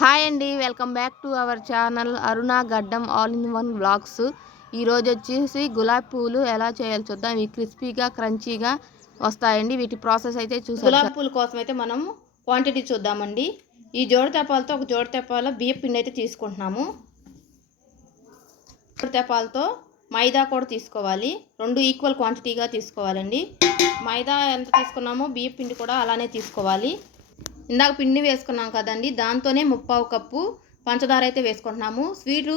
Hi అండి welcome back to our channel Aruna Gaddam all in one blogs ఈరోజు వచ్చేసి గులాబీ పూలు ఎలా చేయాలి చూద్దాం. ఇవి క్రిస్పీగా క్రంచీగా వస్తాయండి. వీటి ప్రాసెస్ అయితే చూసాం గులాబీ పూల కోసం అయితే మనం క్వాంటిటీ చూద్దామండి. ఈ జోడితెప్పాలతో ఒక జోడి తెప్పాల బియ్య పిండి అయితే తీసుకుంటున్నాము. జోడి తెప్పాలతో మైదా కూడా తీసుకోవాలి. రెండు ఈక్వల్ క్వాంటిటీగా తీసుకోవాలండి. మైదా ఎంత తీసుకున్నామో బియ్య పిండి కూడా అలానే తీసుకోవాలి. ఇందాక పిండి వేసుకున్నాం కదండి దాంతోనే ముప్పావు కప్పు పంచదార అయితే వేసుకుంటున్నాము. స్వీటు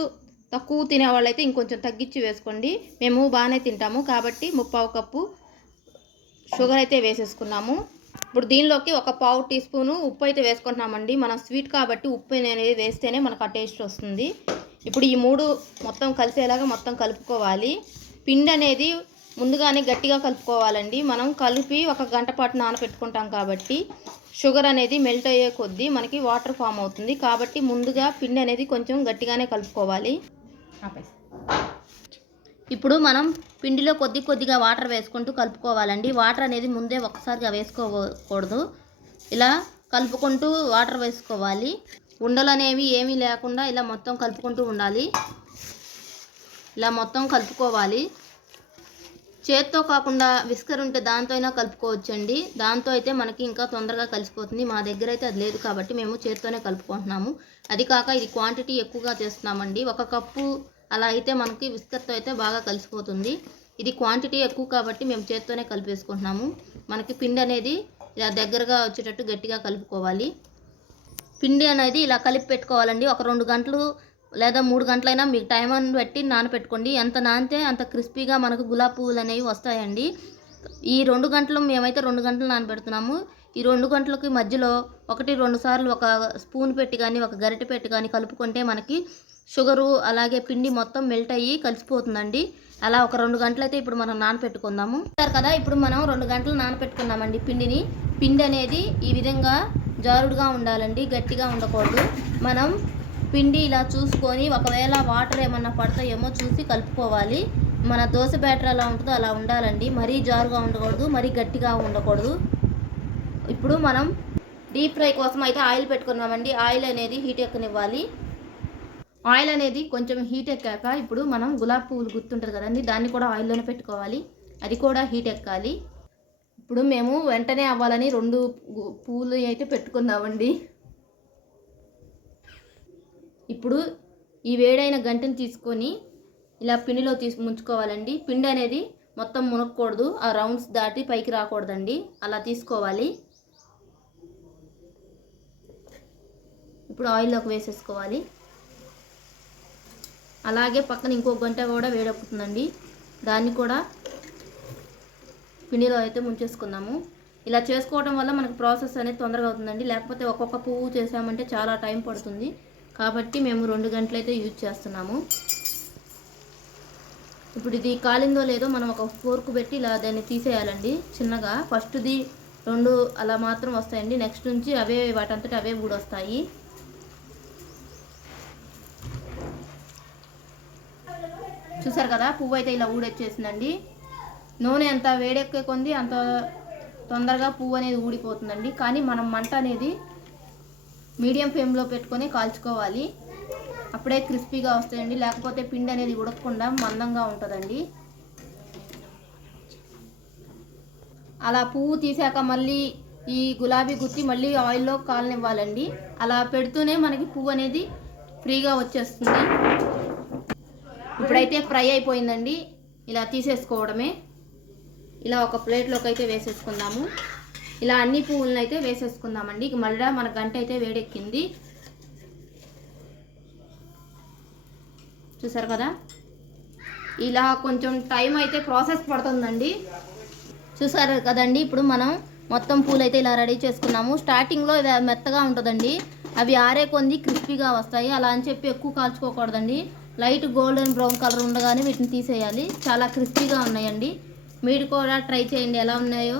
తక్కువ తినే వాళ్ళైతే ఇంకొంచెం తగ్గించి వేసుకోండి. మేము బాగానే తింటాము కాబట్టి ముప్పావు కప్పు షుగర్ అయితే వేసేసుకున్నాము. ఇప్పుడు దీనిలోకి ఒక పావు టీ స్పూను ఉప్పు అయితే వేసుకుంటున్నామండి. మనం స్వీట్ కాబట్టి ఉప్పు అనేది వేస్తేనే మనకు ఆ టేస్ట్ వస్తుంది. ఇప్పుడు ఈ మూడు మొత్తం కలిసేలాగా మొత్తం కలుపుకోవాలి. పిండి అనేది ముందుగానే గట్టిగా కలుపుకోవాలండి. మనం కలిపి ఒక గంట పాటు నానబెట్టుకుంటాం కాబట్టి షుగర్ అనేది మెల్ట్ అయ్యే కొద్దీ మనకి వాటర్ ఫామ్ అవుతుంది. కాబట్టి ముందుగా పిండి అనేది కొంచెం గట్టిగానే కలుపుకోవాలి. ఇప్పుడు మనం పిండిలో కొద్ది కొద్దిగా వాటర్ వేసుకుంటూ కలుపుకోవాలండి. వాటర్ అనేది ముందే ఒక్కసారిగా వేసుకోకూడదు. ఇలా కలుపుకుంటూ వాటర్ వేసుకోవాలి. ఉండలు అనేవి ఏమీ లేకుండా ఇలా మొత్తం కలుపుకుంటూ ఉండాలి. ఇలా మొత్తం కలుపుకోవాలి. చేత్తో కాకుండా విస్కర్ ఉంటే దాంతో అయినా కలుపుకోవచ్చండి. దాంతో అయితే మనకి ఇంకా తొందరగా కలిసిపోతుంది. మా దగ్గర అయితే అది లేదు కాబట్టి మేము చేత్తోనే కలుపుకుంటున్నాము. అది కాక ఇది క్వాంటిటీ ఎక్కువగా చేస్తున్నామండి. ఒక కప్పు అలా అయితే మనకి విస్కర్తో అయితే బాగా కలిసిపోతుంది. ఇది క్వాంటిటీ ఎక్కువ కాబట్టి మేము చేత్తోనే కలిపేసుకుంటున్నాము. మనకి పిండి అనేది ఇలా దగ్గరగా వచ్చేటట్టు గట్టిగా కలుపుకోవాలి. పిండి అనేది ఇలా కలిపి పెట్టుకోవాలండి. ఒక రెండు గంటలు లేదా మూడు గంటలైనా మీకు టైం అని బట్టి నానపెట్టుకోండి. ఎంత నానితే అంత క్రిస్పీగా మనకు గులాబీ పువ్వులు అనేవి వస్తాయండి. ఈ రెండు గంటలు మేమైతే రెండు గంటలు నానబెడుతున్నాము. ఈ రెండు గంటలకి మధ్యలో ఒకటి రెండు సార్లు ఒక స్పూన్ పెట్టి కానీ ఒక గరిటె పెట్టి కానీ కలుపుకుంటే మనకి షుగరు అలాగే పిండి మొత్తం మెల్ట్ అయ్యి కలిసిపోతుందండి. అలా ఒక రెండు గంటలు అయితే ఇప్పుడు మనం నానపెట్టుకుందాము. కదా ఇప్పుడు మనం రెండు గంటలు నానపెట్టుకున్నామండి పిండిని. పిండి అనేది ఈ విధంగా జారుడుగా ఉండాలండి గట్టిగా ఉండకూడదు. మనం పిండి ఇలా చూసుకొని ఒకవేళ వాటర్ ఏమన్నా పడతాయేమో చూసి కలుపుకోవాలి. మన దోశ బ్యాటర్ ఎలా ఉంటుందో అలా ఉండాలండి. మరీ జారుగా ఉండకూడదు మరీ గట్టిగా ఉండకూడదు. ఇప్పుడు మనం డీప్ ఫ్రై కోసం అయితే ఆయిల్ పెట్టుకున్నామండి. ఆయిల్ అనేది హీట్ ఎక్కనివ్వాలి. ఆయిల్ అనేది కొంచెం హీట్ ఎక్కాక ఇప్పుడు మనం గులాబీ పువ్వులు గుర్తుంటుంది కదండి దాన్ని కూడా ఆయిల్లోనే పెట్టుకోవాలి. అది కూడా హీట్ ఎక్కాలి. ఇప్పుడు మేము వెంటనే అవ్వాలని రెండు పువ్వులు అయితే పెట్టుకున్నామండి. ఇప్పుడు ఈ వేడైన గంటని తీసుకొని ఇలా పిండిలో తీసి ముంచుకోవాలండి. పిండి అనేది మొత్తం మునక్కూడదు. ఆ రౌండ్స్ దాటి పైకి రాకూడదండి. అలా తీసుకోవాలి. ఇప్పుడు ఆయిల్లోకి వేసేసుకోవాలి. అలాగే పక్కన ఇంకో గంట కూడా వేడెక్కుతుందండి దాన్ని కూడా పిండిలో అయితే ముంచేసుకుందాము. ఇలా చేసుకోవడం వల్ల మనకు ప్రాసెస్ అనేది తొందరగా అవుతుందండి. లేకపోతే ఒక్కొక్క పువ్వు చేసామంటే చాలా టైం పడుతుంది. కాబట్టి మేము రెండు గంటలైతే యూజ్ చేస్తున్నాము. ఇప్పుడు ఇది కాలిందో లేదో మనం ఒక ఫోర్క్ పెట్టి ఇలా దాన్ని తీసేయాలండి చిన్నగా. ఫస్ట్ది రెండు అలా మాత్రం వస్తాయండి. నెక్స్ట్ నుంచి అవే వాటంతటి అవే ఊడొస్తాయి. వస్తాయి చూసారు కదా? పువ్వు అయితే ఇలా ఊడొచ్చేసిందండి. నూనె ఎంత వేడెక్కే కొంది అంత తొందరగా పువ్వు అనేది ఊడిపోతుందండి. కానీ మనం మంట అనేది మీడియం ఫ్లేమ్లో పెట్టుకొని కాల్చుకోవాలి. అప్పుడే క్రిస్పీగా వస్తాయండి. లేకపోతే పిండి అనేది ఉడకకుండా మందంగా ఉంటుందండి. అలా పువ్వు తీసాక మళ్ళీ ఈ గులాబీ గుత్తి మళ్ళీ ఆయిల్లో కాలనివ్వాలండి. అలా పెడుతూనే మనకి పువ్వు అనేది ఫ్రీగా వచ్చేస్తుంది. ఇప్పుడైతే ఫ్రై అయిపోయిందండి. ఇలా తీసేసుకోవడమే. ఇలా ఒక ప్లేట్లోకి అయితే వేసేసుకుందాము. ఇలా అన్ని పువ్వులను అయితే వేసేసుకుందామండి. ఇక మళ్ళీ మన గంట అయితే వేడెక్కింది. చూసారు కదా? ఇలా కొంచెం టైం అయితే ప్రాసెస్ పడుతుందండి. చూసారు కదండి? ఇప్పుడు మనం మొత్తం పూలు అయితే ఇలా రెడీ చేసుకున్నాము. స్టార్టింగ్లో ఇది మెత్తగా ఉంటుందండి. అవి ఆరే కొంది క్రిస్పీగా వస్తాయి. అలా అని చెప్పి ఎక్కువ కాల్చుకోకూడదండి. లైట్ గోల్డెన్ బ్రౌన్ కలర్ ఉండగానే వీటిని తీసేయాలి. చాలా క్రిస్పీగా ఉన్నాయండి. మీరు కూడా ట్రై చేయండి. ఎలా ఉన్నాయో